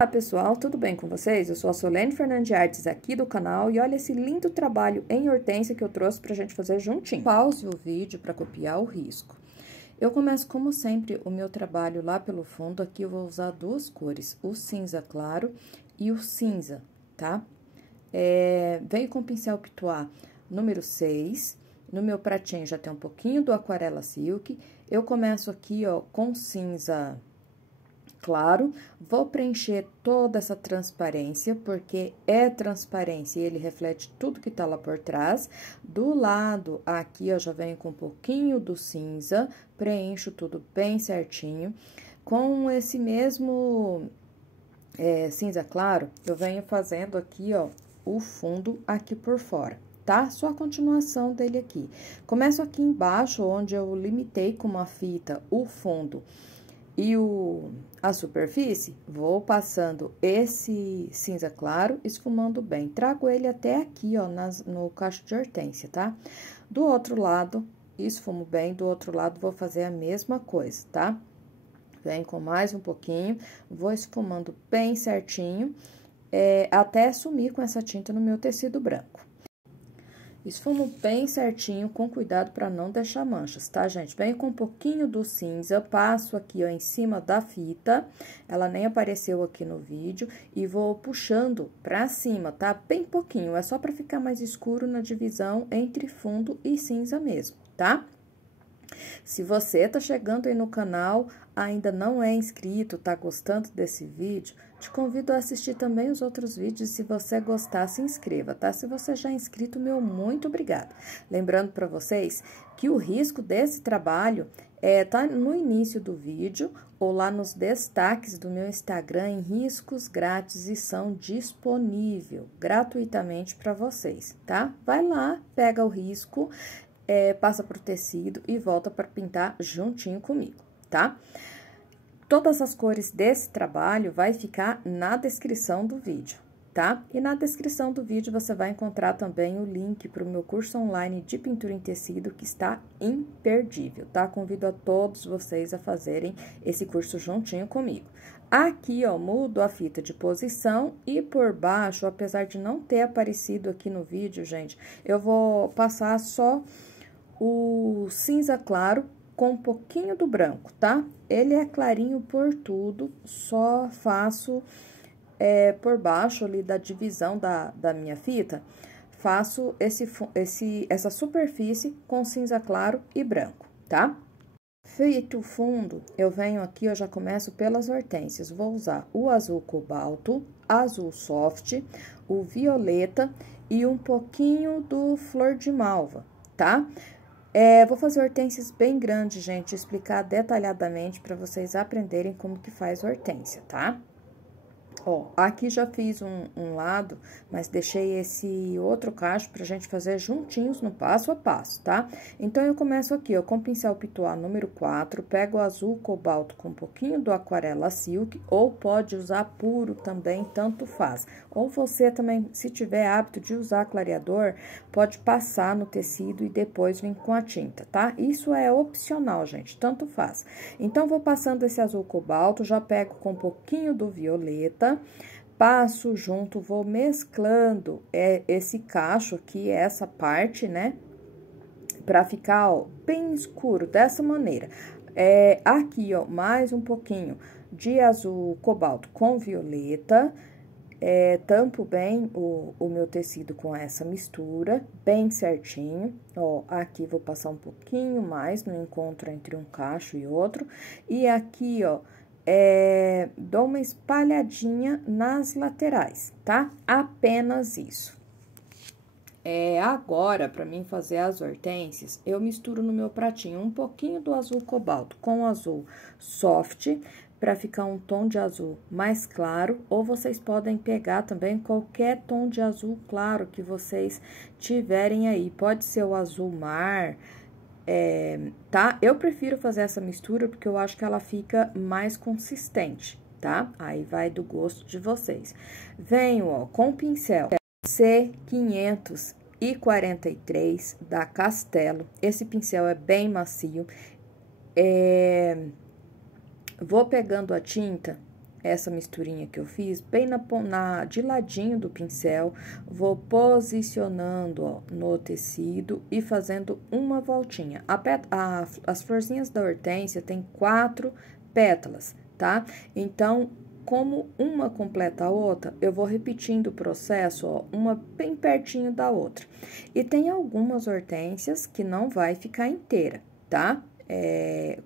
Olá pessoal, tudo bem com vocês? Eu sou a Solene Fernandes Artes aqui do canal e olha esse lindo trabalho em hortência que eu trouxe pra gente fazer juntinho. Pause o vídeo para copiar o risco. Eu começo como sempre o meu trabalho lá pelo fundo, aqui eu vou usar duas cores, o cinza claro e o cinza, tá? Venho com o pincel Pitois número 6, no meu pratinho já tem um pouquinho do Aquarela Silk, eu começo aqui, ó, com cinza claro, vou preencher toda essa transparência, porque é transparência e ele reflete tudo que tá lá por trás. Do lado aqui, eu já venho com um pouquinho do cinza, preencho tudo bem certinho. Com esse mesmo cinza claro, eu venho fazendo aqui, ó, o fundo aqui por fora, tá? Só a continuação dele aqui. Começo aqui embaixo, onde eu limitei com uma fita o fundo e a superfície, vou passando esse cinza claro, esfumando bem. Trago ele até aqui, ó, no cacho de hortência, tá? Do outro lado, esfumo bem, do outro lado vou fazer a mesma coisa, tá? Vem com mais um pouquinho, vou esfumando bem certinho, até sumir com essa tinta no meu tecido branco. Esfumo bem certinho, com cuidado para não deixar manchas, tá, gente? Venho com um pouquinho do cinza, passo aqui, ó, em cima da fita, ela nem apareceu aqui no vídeo, e vou puxando pra cima, tá? Bem pouquinho, é só pra ficar mais escuro na divisão entre fundo e cinza mesmo, tá? Se você tá chegando aí no canal, ainda não é inscrito, tá gostando desse vídeo, te convido a assistir também os outros vídeos. Se você gostar, se inscreva, tá? Se você já é inscrito, meu muito obrigada. Lembrando para vocês que o risco desse trabalho tá no início do vídeo ou lá nos destaques do meu Instagram em riscos grátis e são disponível gratuitamente para vocês, tá? Vai lá, pega o risco, passa pro tecido e volta para pintar juntinho comigo, tá? Todas as cores desse trabalho vai ficar na descrição do vídeo, tá? E na descrição do vídeo você vai encontrar também o link para o meu curso online de pintura em tecido, que está imperdível, tá? Convido a todos vocês a fazerem esse curso juntinho comigo. Aqui, ó, mudo a fita de posição e por baixo, apesar de não ter aparecido aqui no vídeo, gente, eu vou passar só o cinza claro com um pouquinho do branco, tá? Ele é clarinho por tudo, só faço por baixo ali da divisão da minha fita, faço essa superfície com cinza claro e branco, tá? Feito o fundo, eu venho aqui, eu já começo pelas hortênsias. Vou usar o azul cobalto, azul soft, o violeta e um pouquinho do flor de malva, tá? Vou fazer hortênsias bem grandes, gente, explicar detalhadamente para vocês aprenderem como que faz hortênsia, tá? Ó, aqui já fiz um lado, mas deixei esse outro cacho pra gente fazer juntinhos no passo a passo, tá? Então, eu começo aqui, ó, com o pincel Pitois número 4, pego o azul cobalto com um pouquinho do Aquarela Silk, ou pode usar puro também, tanto faz. Ou você também, se tiver hábito de usar clareador, pode passar no tecido e depois vir com a tinta, tá? Isso é opcional, gente, tanto faz. Então, vou passando esse azul cobalto, já pego com um pouquinho do violeta, passo junto, vou mesclando esse cacho aqui, essa parte, né? Pra ficar, ó, bem escuro, dessa maneira. Aqui, ó, mais um pouquinho de azul cobalto com violeta. Tampo bem o meu tecido com essa mistura, bem certinho. Ó, aqui vou passar um pouquinho mais no encontro entre um cacho e outro. E aqui, ó, dou uma espalhadinha nas laterais, tá? Apenas isso. Agora, para mim fazer as hortênsias, eu misturo no meu pratinho um pouquinho do azul cobalto com o azul soft, para ficar um tom de azul mais claro, ou vocês podem pegar também qualquer tom de azul claro que vocês tiverem aí, pode ser o azul mar, tá? Eu prefiro fazer essa mistura porque eu acho que ela fica mais consistente, tá? Aí vai do gosto de vocês. Venho, ó, com o pincel C543 da Castelo. Esse pincel é bem macio. Vou pegando a tinta essa misturinha que eu fiz bem de ladinho do pincel, vou posicionando, ó, no tecido e fazendo uma voltinha. As florzinhas da hortênsia tem 4 pétalas, tá? Então, como uma completa a outra, eu vou repetindo o processo, ó, uma bem pertinho da outra. E tem algumas hortênsias que não vai ficar inteira, tá?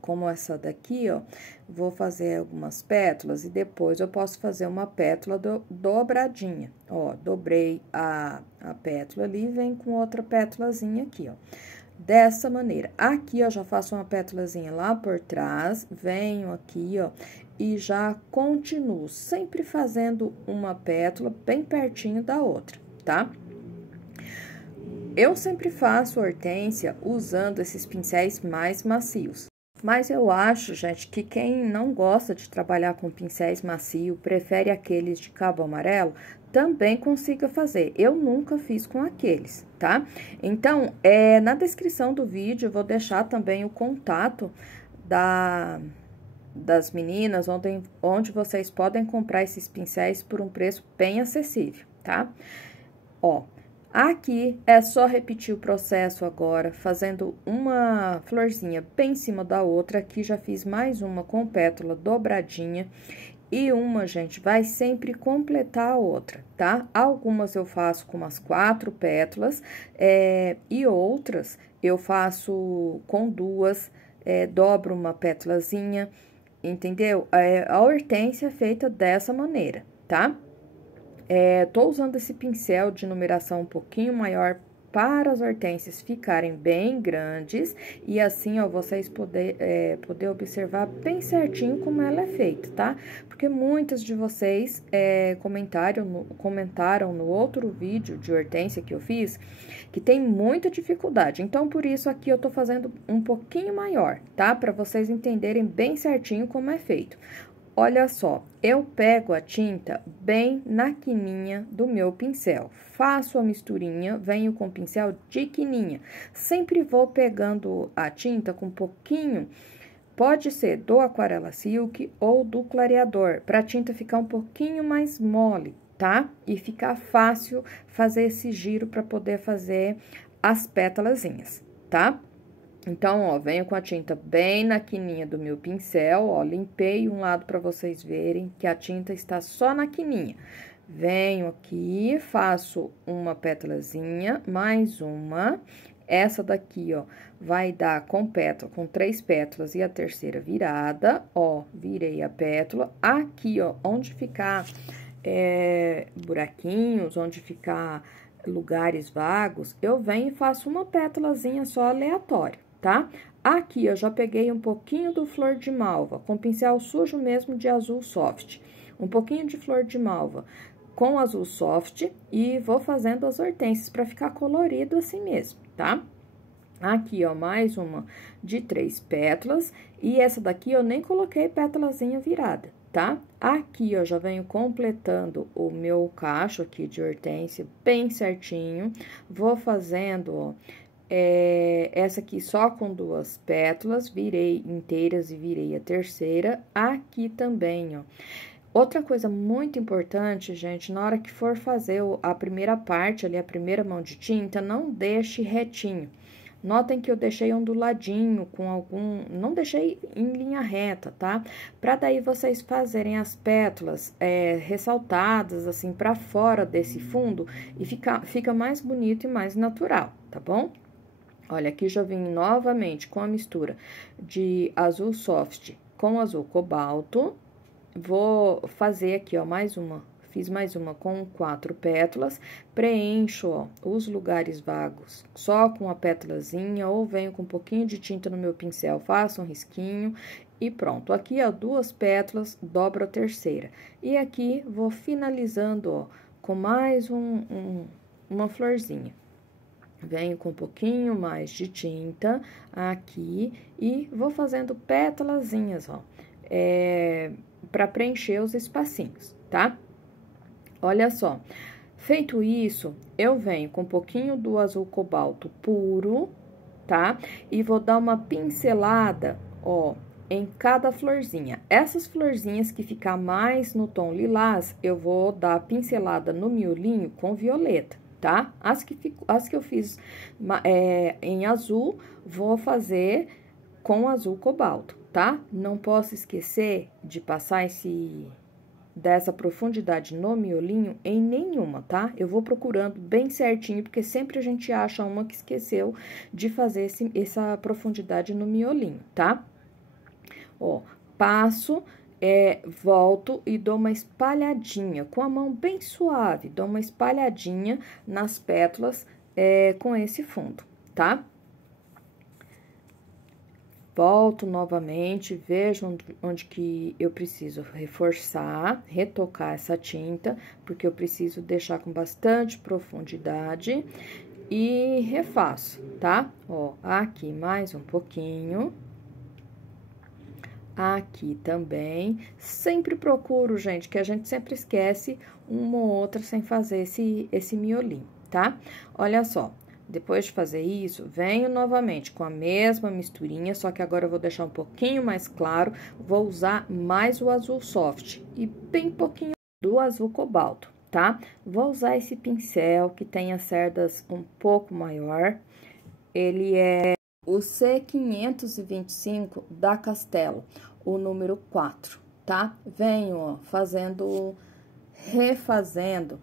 Como essa daqui, ó, vou fazer algumas pétalas e depois eu posso fazer uma pétala dobradinha. Ó, dobrei a pétala ali e vem com outra pétalazinha aqui, ó. Dessa maneira. Aqui, ó, já faço uma pétalazinha lá por trás, venho aqui, ó, e já continuo sempre fazendo uma pétala bem pertinho da outra, tá? Eu sempre faço hortênsia usando esses pincéis mais macios. Mas eu acho, gente, que quem não gosta de trabalhar com pincéis macios, prefere aqueles de cabo amarelo, também consiga fazer. Eu nunca fiz com aqueles, tá? Então, na descrição do vídeo, eu vou deixar também o contato das meninas, onde vocês podem comprar esses pincéis por um preço bem acessível, tá? Ó, aqui é só repetir o processo agora, fazendo uma florzinha bem em cima da outra. Aqui já fiz mais uma com pétala dobradinha. E uma, gente, vai sempre completar a outra, tá? Algumas eu faço com umas 4 pétalas, e outras eu faço com 2, dobro uma pétalazinha, entendeu? A hortênsia é feita dessa maneira, tá? Tô usando esse pincel de numeração um pouquinho maior para as hortênsias ficarem bem grandes e assim, ó, vocês poder observar bem certinho como ela é feita, tá? Porque muitas de vocês comentaram no outro vídeo de hortênsia que eu fiz que tem muita dificuldade. Então, por isso aqui eu tô fazendo um pouquinho maior, tá? Para vocês entenderem bem certinho como é feito. Olha só, eu pego a tinta bem na quininha do meu pincel, faço a misturinha, venho com o pincel de quininha. Sempre vou pegando a tinta com um pouquinho, pode ser do Aquarela Silk ou do clareador, para a tinta ficar um pouquinho mais mole, tá? E ficar fácil fazer esse giro para poder fazer as pétalazinhas, tá? Então, ó, venho com a tinta bem na quininha do meu pincel, ó, limpei um lado para vocês verem que a tinta está só na quininha. Venho aqui, faço uma pétalazinha, mais uma. Essa daqui, ó, vai dar com 3 pétalas e a terceira virada, ó, virei a pétala. Aqui, ó, onde ficar buraquinhos, onde ficar lugares vagos, eu venho e faço uma pétalazinha só aleatória, tá? Aqui, eu já peguei um pouquinho do flor de malva, com pincel sujo mesmo de azul soft. Um pouquinho de flor de malva com azul soft e vou fazendo as hortênsias para ficar colorido assim mesmo, tá? Aqui, ó, mais uma de 3 pétalas e essa daqui eu nem coloquei pétalazinha virada, tá? Aqui, ó, já venho completando o meu cacho aqui de hortênsia bem certinho. Vou fazendo, ó, essa aqui só com 2 pétalas, virei inteiras e virei a terceira. Aqui também, ó. Outra coisa muito importante, gente, na hora que for fazer a primeira parte ali, a primeira mão de tinta, não deixe retinho. Notem que eu deixei onduladinho com não deixei em linha reta, tá? Pra daí vocês fazerem as pétalas ressaltadas, assim, pra fora desse fundo e fica mais bonito e mais natural, tá bom? Olha, aqui já vim novamente com a mistura de azul soft com azul cobalto. Vou fazer aqui, ó, mais uma. Fiz mais uma com 4 pétalas, preencho, ó, os lugares vagos só com a pétalazinha, ou venho com um pouquinho de tinta no meu pincel, faço um risquinho e pronto. Aqui, ó, 2 pétalas, dobro a terceira. E aqui, vou finalizando, ó, com mais uma florzinha. Venho com um pouquinho mais de tinta aqui e vou fazendo pétalazinhas, ó, para preencher os espacinhos, tá? Olha só, feito isso, eu venho com um pouquinho do azul cobalto puro, tá? E vou dar uma pincelada, ó, em cada florzinha. Essas florzinhas que ficar mais no tom lilás, eu vou dar pincelada no miolinho com violeta, tá? As que eu fiz em azul, vou fazer com azul cobalto, tá? Não posso esquecer de passar dessa profundidade no miolinho em nenhuma, tá? Eu vou procurando bem certinho, porque sempre a gente acha uma que esqueceu de fazer essa profundidade no miolinho, tá? Ó, passo, volto e dou uma espalhadinha, com a mão bem suave, dou uma espalhadinha nas pétalas com esse fundo, tá? Volto novamente, vejo onde que eu preciso reforçar, retocar essa tinta, porque eu preciso deixar com bastante profundidade e refaço, tá? Ó, aqui mais um pouquinho. Aqui também. Sempre procuro, gente, que a gente sempre esquece uma ou outra sem fazer esse miolinho, tá? Olha só. Depois de fazer isso, venho novamente com a mesma misturinha, só que agora eu vou deixar um pouquinho mais claro, vou usar mais o azul soft e bem pouquinho do azul cobalto, tá? Vou usar esse pincel que tem as cerdas um pouco maior, ele é o C525 da Castelo, o número 4, tá? Venho, ó, refazendo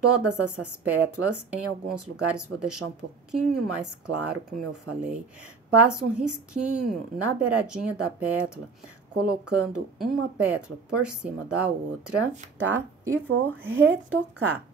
todas essas pétalas, em alguns lugares vou deixar um pouquinho mais claro, como eu falei. Passo um risquinho na beiradinha da pétala, colocando uma pétala por cima da outra, tá? E vou retocar.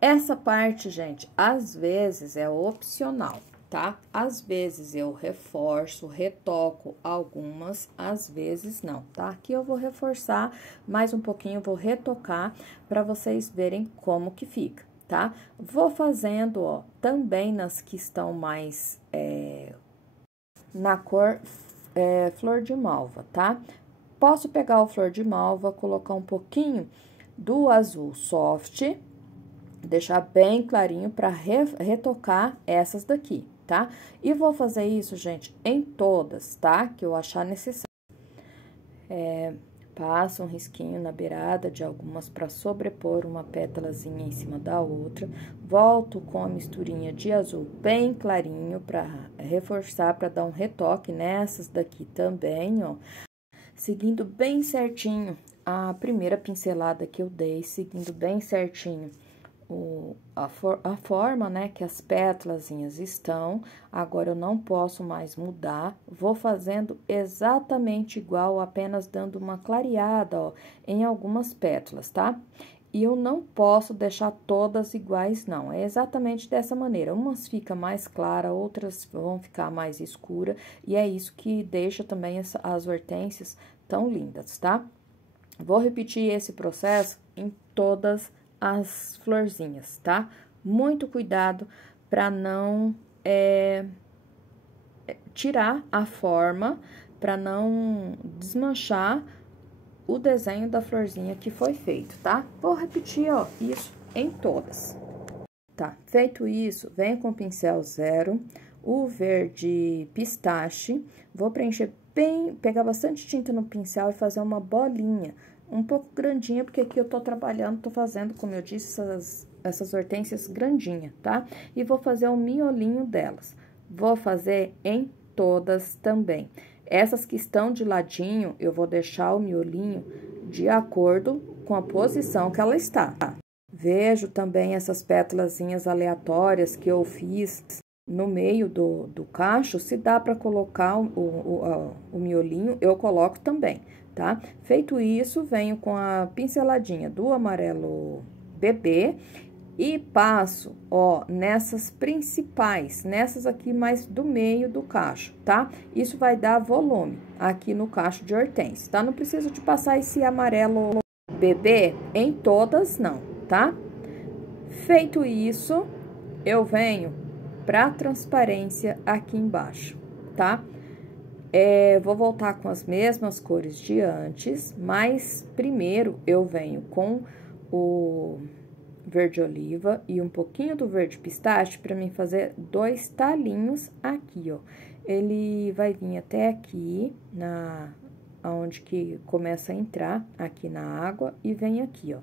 Essa parte, gente, às vezes é opcional, tá? Às vezes eu reforço, retoco algumas, às vezes não, tá? Aqui eu vou reforçar mais um pouquinho, vou retocar para vocês verem como que fica, tá? Vou fazendo, ó, também nas que estão mais na cor flor de malva, tá? Posso pegar o flor de malva, colocar um pouquinho do azul soft, deixar bem clarinho para retocar essas daqui, tá? E vou fazer isso, gente, em todas, tá? Que eu achar necessário. Passo um risquinho na beirada de algumas para sobrepor uma pétalazinha em cima da outra. Volto com a misturinha de azul bem clarinho para reforçar, para dar um retoque nessas daqui também, ó. Seguindo bem certinho a primeira pincelada que eu dei, seguindo bem certinho a forma, né, que as pétalazinhas estão. Agora, eu não posso mais mudar, vou fazendo exatamente igual, apenas dando uma clareada, ó, em algumas pétalas, tá? E eu não posso deixar todas iguais, não, é exatamente dessa maneira. Umas ficam mais claras, outras vão ficar mais escura, e é isso que deixa também as hortênsias tão lindas, tá? Vou repetir esse processo em todas as florzinhas, tá? Muito cuidado para não tirar a forma, para não desmanchar o desenho da florzinha que foi feito, tá? Vou repetir, ó, isso em todas. Tá, feito isso, venho com o pincel 0, o verde pistache, vou preencher bem, pegar bastante tinta no pincel e fazer uma bolinha, um pouco grandinha, porque aqui eu tô trabalhando, tô fazendo, como eu disse, essas hortênsias grandinha, tá? E vou fazer o miolinho delas. Vou fazer em todas também. Essas que estão de ladinho, eu vou deixar o miolinho de acordo com a posição que ela está. Vejo também essas pétalazinhas aleatórias que eu fiz no meio do cacho, se dá para colocar o miolinho, eu coloco também, tá? Feito isso, venho com a pinceladinha do amarelo bebê e passo, ó, nessas principais, nessas aqui mais do meio do cacho, tá? Isso vai dar volume aqui no cacho de hortênsia, tá? Não preciso de passar esse amarelo bebê em todas, não, tá? Feito isso, eu venho pra transparência aqui embaixo, tá? Vou voltar com as mesmas cores de antes, mas primeiro eu venho com o verde oliva e um pouquinho do verde pistache para mim fazer 2 talinhos aqui, ó. ele vai vir até aqui, onde que começa a entrar, aqui na água, e vem aqui, ó.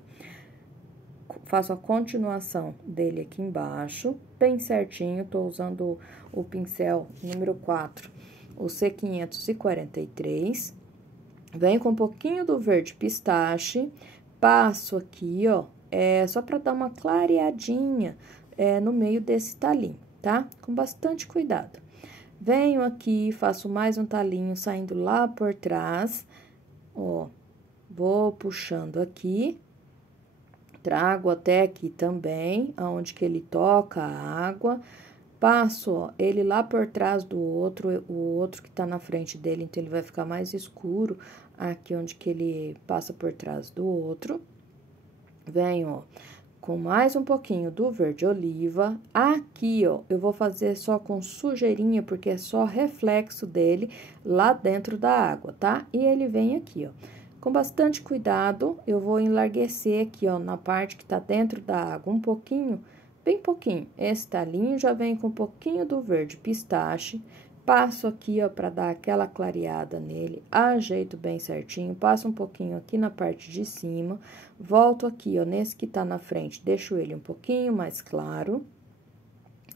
Faço a continuação dele aqui embaixo, bem certinho, tô usando o pincel número 4, o C543. Venho com um pouquinho do verde pistache, passo aqui, ó, só pra dar uma clareadinha no meio desse talinho, tá? Com bastante cuidado. Venho aqui, faço mais um talinho saindo lá por trás, ó, vou puxando aqui, trago até aqui também, aonde que ele toca a água, passo, ó, ele lá por trás do outro, o outro que tá na frente dele, então ele vai ficar mais escuro, aqui onde que ele passa por trás do outro. Venho, ó, com mais um pouquinho do verde oliva. Aqui, ó, eu vou fazer só com sujeirinha, porque é só reflexo dele lá dentro da água, tá? E ele vem aqui, ó. Com bastante cuidado, eu vou enlarguecer aqui, ó, na parte que tá dentro da água, um pouquinho, bem pouquinho. Esse talinho já vem com um pouquinho do verde pistache. Passo aqui, ó, pra dar aquela clareada nele, ajeito bem certinho, passo um pouquinho aqui na parte de cima, volto aqui, ó, nesse que tá na frente, deixo ele um pouquinho mais claro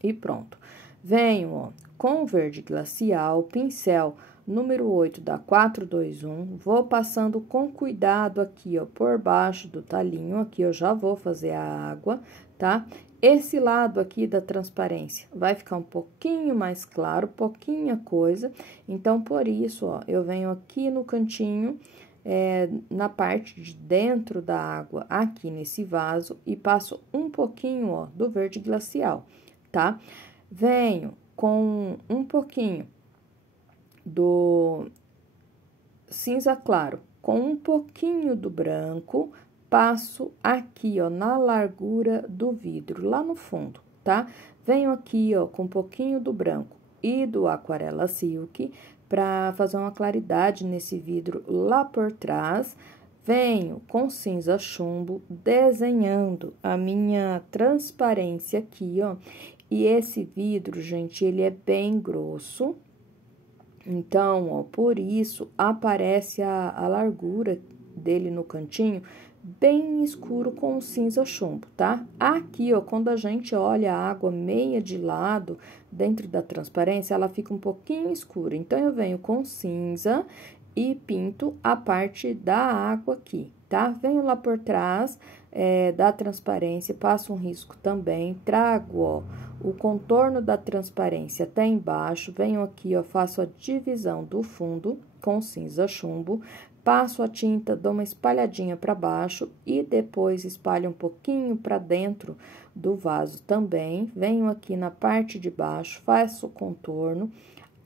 e pronto. Venho, ó, com o verde glacial, pincel número 8 da 421, vou passando com cuidado aqui, ó, por baixo do talinho, aqui eu já vou fazer a água, tá? Esse lado aqui da transparência vai ficar um pouquinho mais claro, pouquinha coisa, então, por isso, ó, eu venho aqui no cantinho, na parte de dentro da água, aqui nesse vaso, e passo um pouquinho, ó, do verde glacial, tá? Venho com um pouquinho do cinza claro, com um pouquinho do branco, passo aqui, ó, na largura do vidro, lá no fundo, tá? Venho aqui, ó, com um pouquinho do branco e do aquarela silk, pra fazer uma claridade nesse vidro lá por trás. Venho com cinza chumbo, desenhando a minha transparência aqui, ó. E esse vidro, gente, ele é bem grosso. Então, ó, por isso, aparece a largura dele no cantinho bem escuro com o cinza chumbo, tá? Aqui, ó, quando a gente olha a água meia de lado, dentro da transparência, ela fica um pouquinho escura. Então, eu venho com cinza e pinto a parte da água aqui, tá? Venho lá por trás da transparência, passo um risco também, trago, ó, o contorno da transparência até embaixo, venho aqui, ó, faço a divisão do fundo com cinza chumbo, passo a tinta, dou uma espalhadinha para baixo e depois espalho um pouquinho para dentro do vaso também. Venho aqui na parte de baixo, faço o contorno.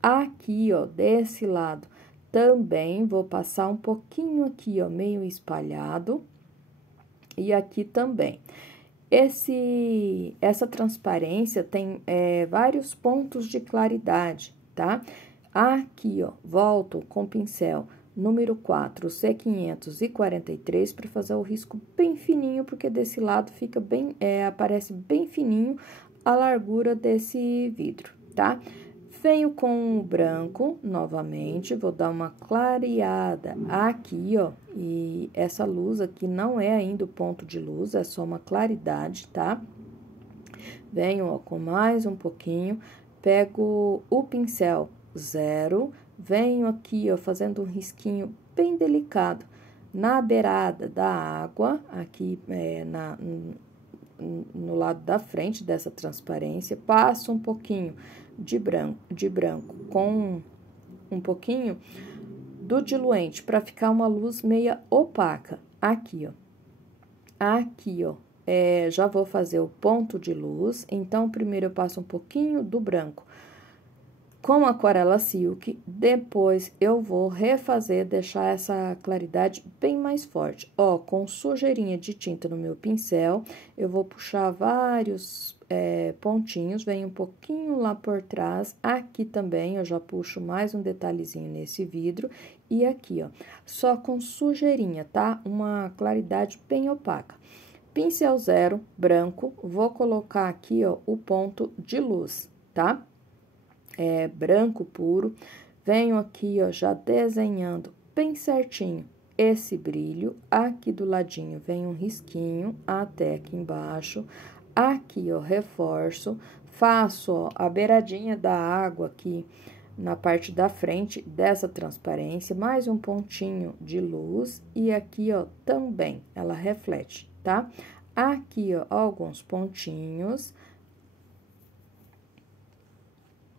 Aqui, ó, desse lado também vou passar um pouquinho aqui, ó, meio espalhado. E aqui também. Essa transparência tem vários pontos de claridade, tá? Aqui, ó, volto com o pincel número 4, C543, para fazer o risco bem fininho, porque desse lado fica bem, aparece bem fininho a largura desse vidro, tá? Venho com o branco, novamente, vou dar uma clareada aqui, ó, e essa luz aqui não é ainda o ponto de luz, é só uma claridade, tá? Venho, ó, com mais um pouquinho, pego o pincel 0, venho aqui, ó, fazendo um risquinho bem delicado na beirada da água, aqui no lado da frente dessa transparência, passo um pouquinho de branco com um pouquinho do diluente para ficar uma luz meia opaca. Aqui, ó, já vou fazer o ponto de luz, então, primeiro eu passo um pouquinho do branco com aquarela silk, depois eu vou refazer, deixar essa claridade bem mais forte. Ó, com sujeirinha de tinta no meu pincel, eu vou puxar vários pontinhos, vem um pouquinho lá por trás, aqui também eu já puxo mais um detalhezinho nesse vidro, e aqui, ó, só com sujeirinha, tá? Uma claridade bem opaca. Pincel 0, branco, vou colocar aqui, ó, o ponto de luz, tá? branco puro. Venho aqui, ó, já desenhando bem certinho esse brilho. Aqui do ladinho vem um risquinho até aqui embaixo. Aqui, ó, reforço. Faço, ó, a beiradinha da água aqui na parte da frente dessa transparência. Mais um pontinho de luz. E aqui, ó, também ela reflete, tá? Aqui, ó, alguns pontinhos.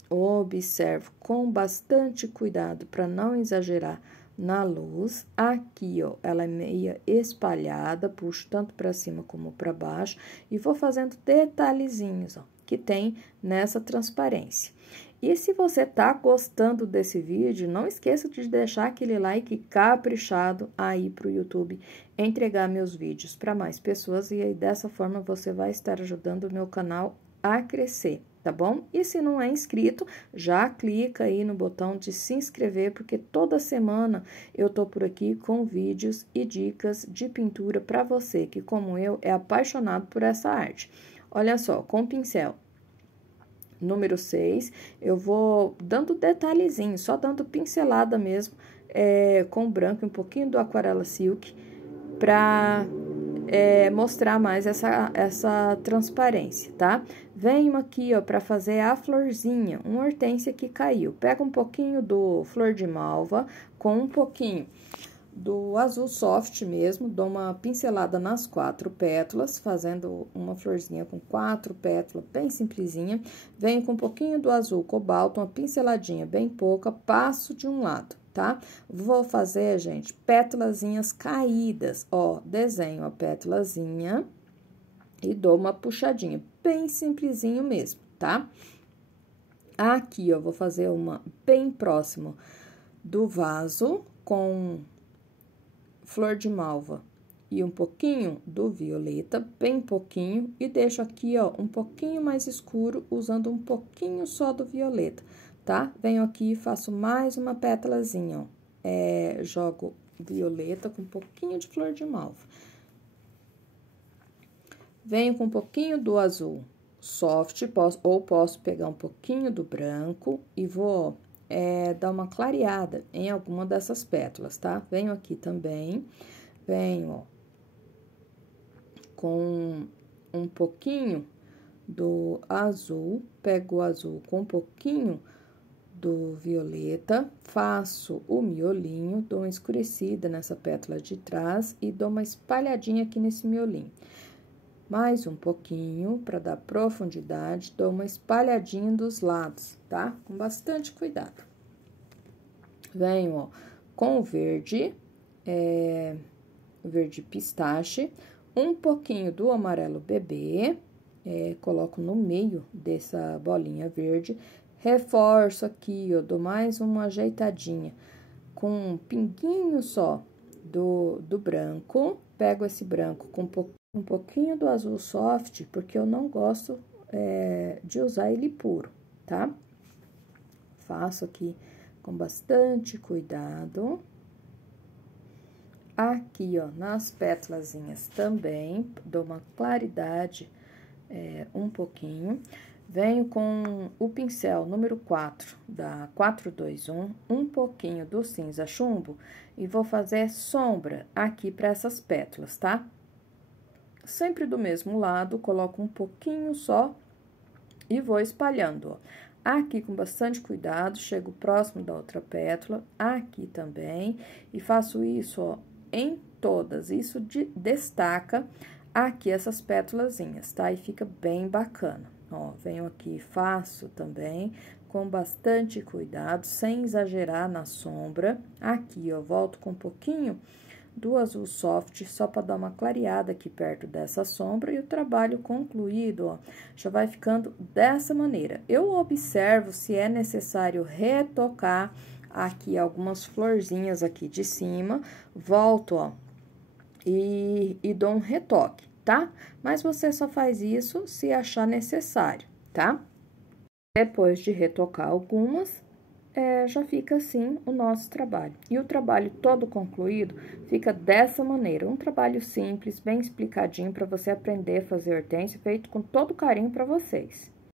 Observo com bastante cuidado para não exagerar na luz. Aqui, ó, ela é meia espalhada, puxo tanto para cima como para baixo e vou fazendo detalhezinhos, ó, que tem nessa transparência. E se você tá gostando desse vídeo, não esqueça de deixar aquele like caprichado aí pro YouTube entregar meus vídeos para mais pessoas e aí dessa forma você vai estar ajudando o meu canal a crescer. Tá bom? E se não é inscrito, já clica aí no botão de se inscrever, porque toda semana eu tô por aqui com vídeos e dicas de pintura para você, que como eu, é apaixonado por essa arte. Olha só, com o pincel número 6, eu vou dando detalhezinho, só dando pincelada mesmo, com branco, um pouquinho do Aquarela Silk, pra mostrar mais essa transparência, tá? Venho aqui, ó, pra fazer a florzinha, uma hortênsia que caiu. Pego um pouquinho do Flor de Malva com um pouquinho do azul soft mesmo, dou uma pincelada nas 4 pétalas, fazendo uma florzinha com 4 pétalas, bem simplesinha. Venho com um pouquinho do azul cobalto, uma pinceladinha bem pouca, passo de um lado, tá? Vou fazer, gente, pétalazinhas caídas, ó, desenho a pétalazinha e dou uma puxadinha, bem simplesinho mesmo, tá? Aqui, ó, vou fazer uma bem próximo do vaso com Flor de Malva e um pouquinho do violeta, bem pouquinho, e deixo aqui, ó, um pouquinho mais escuro, usando um pouquinho só do violeta, tá? Venho aqui e faço mais uma pétalazinha, ó, jogo violeta com um pouquinho de Flor de Malva. Venho com um pouquinho do azul soft, posso pegar um pouquinho do branco e vou dar uma clareada em alguma dessas pétalas, tá? Venho aqui também, venho, ó, com um pouquinho do azul, pego o azul com um pouquinho do violeta, faço o miolinho, dou uma escurecida nessa pétala de trás e dou uma espalhadinha aqui nesse miolinho. Mais um pouquinho, para dar profundidade, dou uma espalhadinha dos lados, tá? Com bastante cuidado. Venho, ó, com o verde, verde pistache, um pouquinho do amarelo bebê, coloco no meio dessa bolinha verde, reforço aqui, ó, dou mais uma ajeitadinha com um pinguinho só do branco, pego esse branco com um pouquinho do azul soft, porque eu não gosto de usar ele puro, tá? Faço aqui com bastante cuidado. Aqui, ó, nas pétalazinhas também, dou uma claridade um pouquinho. Venho com o pincel número 4, da 421, um pouquinho do cinza chumbo, e vou fazer sombra aqui para essas pétalas, tá? Sempre do mesmo lado, coloco um pouquinho só e vou espalhando, ó. Aqui com bastante cuidado, chego próximo da outra pétala, aqui também, e faço isso, ó, em todas. Isso destaca aqui essas pétalazinhas, tá? E fica bem bacana. Ó, venho aqui e faço também com bastante cuidado, sem exagerar na sombra. Aqui, ó, volto com um pouquinho do azul soft, só para dar uma clareada aqui perto dessa sombra, e o trabalho concluído, ó, já vai ficando dessa maneira. Eu observo se é necessário retocar aqui algumas florzinhas aqui de cima, volto, ó, e dou um retoque, tá? Mas você só faz isso se achar necessário, tá? Depois de retocar algumas, já fica assim o nosso trabalho. E o trabalho todo concluído fica dessa maneira, um trabalho simples, bem explicadinho para você aprender a fazer hortênsia, feito com todo carinho para vocês.